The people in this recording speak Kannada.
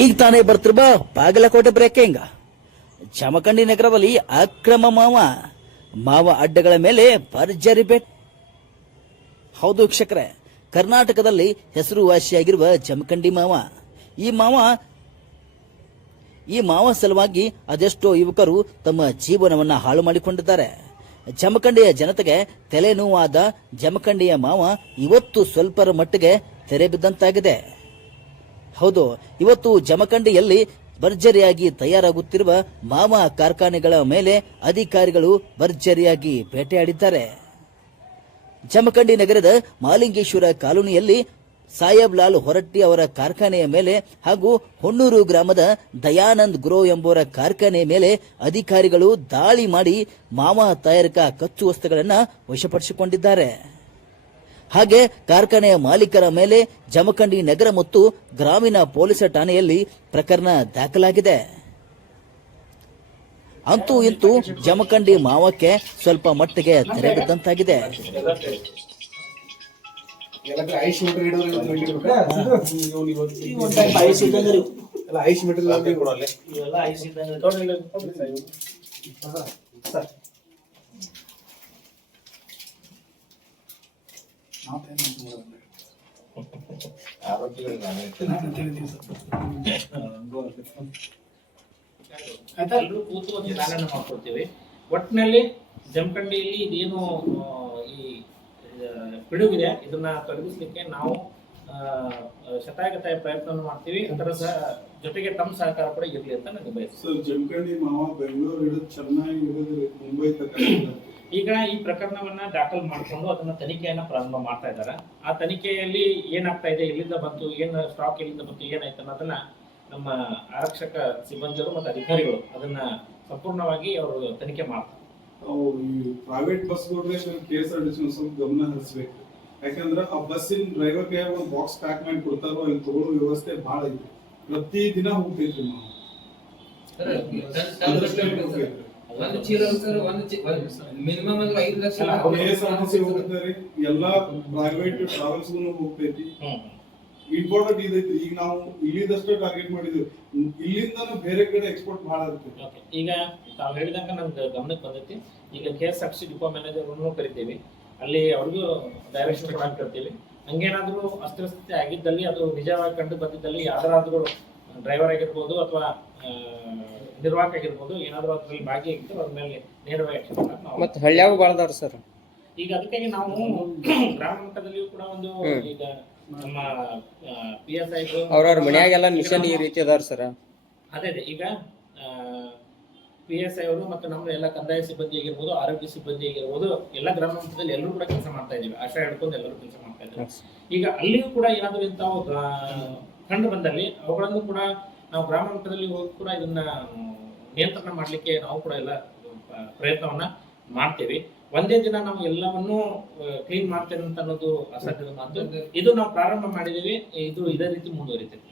ಈಗ ತಾನೇ ಬರ್ತಿರ್ಬ ಬಾಗಲಕೋಟೆ ಬ್ರೇಕಿಂಗ್ ಜಮಖಂಡಿ ನಗರದಲ್ಲಿ ಅಕ್ರಮ ಮಾವ ಮಾವ ಅಡ್ಡಗಳ ಮೇಲೆ ಭರ್ಜರಿ ಬೆಟ್ ಹೌದು ವೀಕ್ಷಕರೇ, ಕರ್ನಾಟಕದಲ್ಲಿ ಹೆಸರುವಾಸಿಯಾಗಿರುವ ಜಮಖಂಡಿ ಮಾವ. ಈ ಮಾವ ಈ ಮಾವ ಸಲುವಾಗಿ ಅದೆಷ್ಟೋ ಯುವಕರು ತಮ್ಮ ಜೀವನವನ್ನ ಹಾಳು ಮಾಡಿಕೊಂಡಿದ್ದಾರೆ. ಜಮಖಂಡಿಯ ಜನತೆಗೆ ತಲೆನೋವಾದ ಜಮಖಂಡಿಯ ಮಾವ ಇವತ್ತು ಸ್ವಲ್ಪರ ಮಟ್ಟಿಗೆ ತೆರೆ ಬಿದ್ದಂತಾಗಿದೆ. ಹೌದು, ಇವತ್ತು ಜಮಖಂಡಿಯಲ್ಲಿ ಭರ್ಜರಿಯಾಗಿ ತಯಾರಾಗುತ್ತಿರುವ ಮಾವ ಕಾರ್ಖಾನೆಗಳ ಮೇಲೆ ಅಧಿಕಾರಿಗಳು ಭರ್ಜರಿಯಾಗಿ ಬೇಟೆಯಾಡಿದ್ದಾರೆ. ಜಮಖಂಡಿ ನಗರದ ಮಾಲಿಂಗೇಶ್ವರ ಕಾಲೋನಿಯಲ್ಲಿ ಸಾಯಬ್ ಲಾಲ್ ಹೊರಟ್ಟಿ ಅವರ ಕಾರ್ಖಾನೆಯ ಮೇಲೆ ಹಾಗೂ ಹೊನ್ನೂರು ಗ್ರಾಮದ ದಯಾನಂದ್ ಗುರೋ ಎಂಬುವರ ಕಾರ್ಖಾನೆಯ ಮೇಲೆ ಅಧಿಕಾರಿಗಳು ದಾಳಿ ಮಾಡಿ ಮಾವ ತಯಾರಕ ಕಚ್ಚು ವಸ್ತುಗಳನ್ನು ವಶಪಡಿಸಿಕೊಂಡಿದ್ದಾರೆ. ಹಾಗೆ ಕಾರ್ಖಾನೆಯ ಮಾಲೀಕರ ಮೇಲೆ ಜಮಖಂಡಿ ನಗರ ಮತ್ತು ಗ್ರಾಮೀಣ ಪೊಲೀಸ್ ಠಾಣೆಯಲ್ಲಿ ಪ್ರಕರಣ ದಾಖಲಾಗಿದೆ. ಅಂತೂ ಇಂತೂ ಜಮಖಂಡಿ ಮಾವಕ್ಕೆ ಸ್ವಲ್ಪ ಮಟ್ಟಿಗೆ ತೆರೆ ಐಸ್ ಮೀಟರ್ ಹಿಡಿದ್ರೆ ಐಸ್ ಇದ್ದಂಗ್ರಿ. ಎಲ್ಲ ಐಸ್ ಮೀಟರ್ ಇವೆಲ್ಲ ಐಸ್ ಇದ್ದಂಗ್ರಿ. ಎಲ್ರೂ ಕೂತು ಒಂದು ಒಟ್ಟಿನಲ್ಲಿ ಜಮಖಂಡಿಯಲ್ಲಿ ಇದೇನು ಪಿಡುಗಿದೆ ಇದನ್ನ ತೊಡಗಿಸ್ಲಿಕ್ಕೆ ನಾವು ಶತಾಯಗತಾಯ ಪ್ರಯತ್ನ ಮಾಡ್ತೀವಿ. ಅದರ ಜೊತೆಗೆ ತಮ್ಮ ಸಹಕಾರ ಕೂಡ ಇರಲಿ ಅಂತ ನನಗೆ ಬಯಸ್ತೀನಿ. ಜಮಖಂಡಿ ಮಾವ ಬೆಂಗಳೂರು ಹಿಡಿದು ಚೆನ್ನೈ ಹಿಡಿದು ಮುಂಬೈ ತನಕ. ಈಗ ಈ ಪ್ರಕರಣವನ್ನ ದಾಖಲು ಮಾಡಿಕೊಂಡು ಅದನ್ನ ತನಿಖೆಯನ್ನ ಪ್ರಾರಂಭ ಮಾಡ್ತಾ ಇದ್ದಾರೆ. ಆ ತನಿಖೆಯಲ್ಲಿ ಏನಾಗ್ತಾ ಇದೆ ಎಲ್ಲಿಂದ ಬಂತು ಏನ್ ಸ್ಟಾಕ್ ಎಲ್ಲಿಂದ ಬಂತು ಏನಾಯ್ತು ಅನ್ನೋದನ್ನ ನಮ್ಮ ಆರಕ್ಷಕ ಸಿಬ್ಬಂದಿಗಳು ಮತ್ತು ಅಧಿಕಾರಿಗಳು ಅದನ್ನ ಸಂಪೂರ್ಣವಾಗಿ ಅವರು ತನಿಖೆ ಮಾಡ್ತಾರೆ. ಈ private bus ಕೊಡ್ರೆ K S R T C ಸ್ವಲ್ಪ ಗಮನ ಹರಿಸ್ಬೇಕು. ಯಾಕಂದ್ರೆ ಆ ಬಸ್ಸಿನ ಡ್ರೈವರ್ ಒಂದು ಬಾಕ್ಸ್ ಪ್ಯಾಕ್ ಮಾಡಿ ಕೊಡ್ತಾರೋ ಅಲ್ಲಿ ತಗೊಳ್ಳೋ ವ್ಯವಸ್ಥೆ ಬಹಳ ಐತಿ ಪ್ರತಿ ದಿನ ಹೋಗ್ತೈತ್ರಿ ನಾವು. ಒಂದು ಚೀಲ ಸರ್ ಒಂದು ಮಿನಿಮಮ್ ಅಂದ್ರೆ ಐದು lakh K S R T C ಹೋಗ್ತಾರೆ. ಎಲ್ಲಾ ಪ್ರೈವೇಟ್ ಟ್ರಾವೆಲ್ಸ್ ಹೋಗ್ತೈತಿ ಇಂಪಾರ್ಟೆಂಟ್ ಇದೈತಿ ಈಗ ನಾವು ಇಲ್ಲಿದಷ್ಟೇ ಟಾರ್ಗೆಟ್ ಮಾಡಿದ್ವಿ ಇಲ್ಲಿಂದನೂ ಬೇರೆ ಕಡೆ ಎಕ್ಸ್ಪೋರ್ಟ್ ಬಹಳ ಇರ್ತದೆ ಓಕೆ ಈಗ ತಾವು ಹೇಳಿದಂಗ ನಮ್ಗೆ ಗಮನಕ್ಕೆ ಬಂದೈತಿ. ಈಗ K S R C depot ಮ್ಯಾನೇಜರ್ಗಳನ್ನು ಕರಿತೀವಿ. ಅಲ್ಲಿ ಅವ್ರಿಗೂ ಡೈರೆಕ್ಷನ್ ಕೊಡಕ್ ಕರಿತೀವಿ. ಹಂಗೇನಾದ್ರೂ ಅಸ್ತವ್ಯಸ್ತತೆ ಆಗಿದ್ದಲ್ಲಿ ಅದು ನಿಜವಾಗಿ ಕಂಡು ಬಂದಿದ್ದಲ್ಲಿ ಯಾರಾದ್ರೂ ಡ್ರೈವರ್ ಆಗಿರ್ಬೋದು ಅಥವಾ ನಿರ್ವಾಹಕ ಆಗಿರ್ಬೋದು ಏನಾದ್ರೂ ಅದ್ರಲ್ಲಿ ಭಾಗಿಯಾಗಿದ್ದು ಅದ್ರ ಮೇಲೆ ನೇರವಾಗಿ action ನಾವು ಮತ್ತ ಹಳ್ಳ್ಯಾಗ ಬಾಳ್ದಾರ ಸರ್. ಈಗ ಅದಕ್ಕಾಗಿ ನಾವು ಗ್ರಾಮ ಮಟ್ಟದಲ್ಲಿಯೂ ಕೂಡ ಒಂದು ಈಗ ನಮ್ಮ ಪಿ ಎಸ್ ಐ ಅವ್ರವ್ರ ಮನ್ಯಾಗೆಲ್ಲ ಮಿಷನ್ ಈ ರೀತಿ ಅದಾರ ಸರ್? ಅದೇ ಅದೇ ಈಗ ಪಿ ಎಸ್ ಐ ಅವರು ಮತ್ತು ನಮ್ಮ ಎಲ್ಲ ಕಂದಾಯ ಸಿಬ್ಬಂದಿ ಆಗಿರ್ಬೋದು ಆರೋಗ್ಯ ಸಿಬ್ಬಂದಿ ಆಗಿರ್ಬೋದು ಎಲ್ಲ ಗ್ರಾಮ ಮಟ್ಟದಲ್ಲಿ ಎಲ್ಲರೂ ಕೂಡ ಕೆಲಸ ಮಾಡ್ತಾ ಇದೀವಿ ಆಶ್ರಯ ಹಿಡ್ಕೊಂಡು ಎಲ್ಲರೂ ಕೆಲಸ ಮಾಡ್ತಾ ಇದ್ದೀವಿ. ಈಗ ಅಲ್ಲಿಯೂ ಕೂಡ ಏನಾದರೂ ಇಂಥವು ಕಂಡು ಬಂದಲ್ಲಿ ಅವುಗಳನ್ನು ಕೂಡ ನಾವು ಗ್ರಾಮ ಮಟ್ಟದಲ್ಲಿ ಹೋಗಿ ಕೂಡ ಇದನ್ನ ನಿಯಂತ್ರಣ ಮಾಡಲಿಕ್ಕೆ ನಾವು ಕೂಡ ಎಲ್ಲ ಪ್ರಯತ್ನವನ್ನ ಮಾಡ್ತೇವೆ. ಒಂದೇ ದಿನ ನಾವು ಎಲ್ಲವನ್ನೂ ಕ್ಲೀನ್ ಮಾಡ್ತೇವೆ ಅಂತ ಅನ್ನೋದು ಅಸಾಧ್ಯದ ಮಾತು. ಇದು ನಾವು ಪ್ರಾರಂಭ ಮಾಡಿದೀವಿ ಇದು ಇದೇ ರೀತಿ ಮುಂದುವರಿತೈತಿ.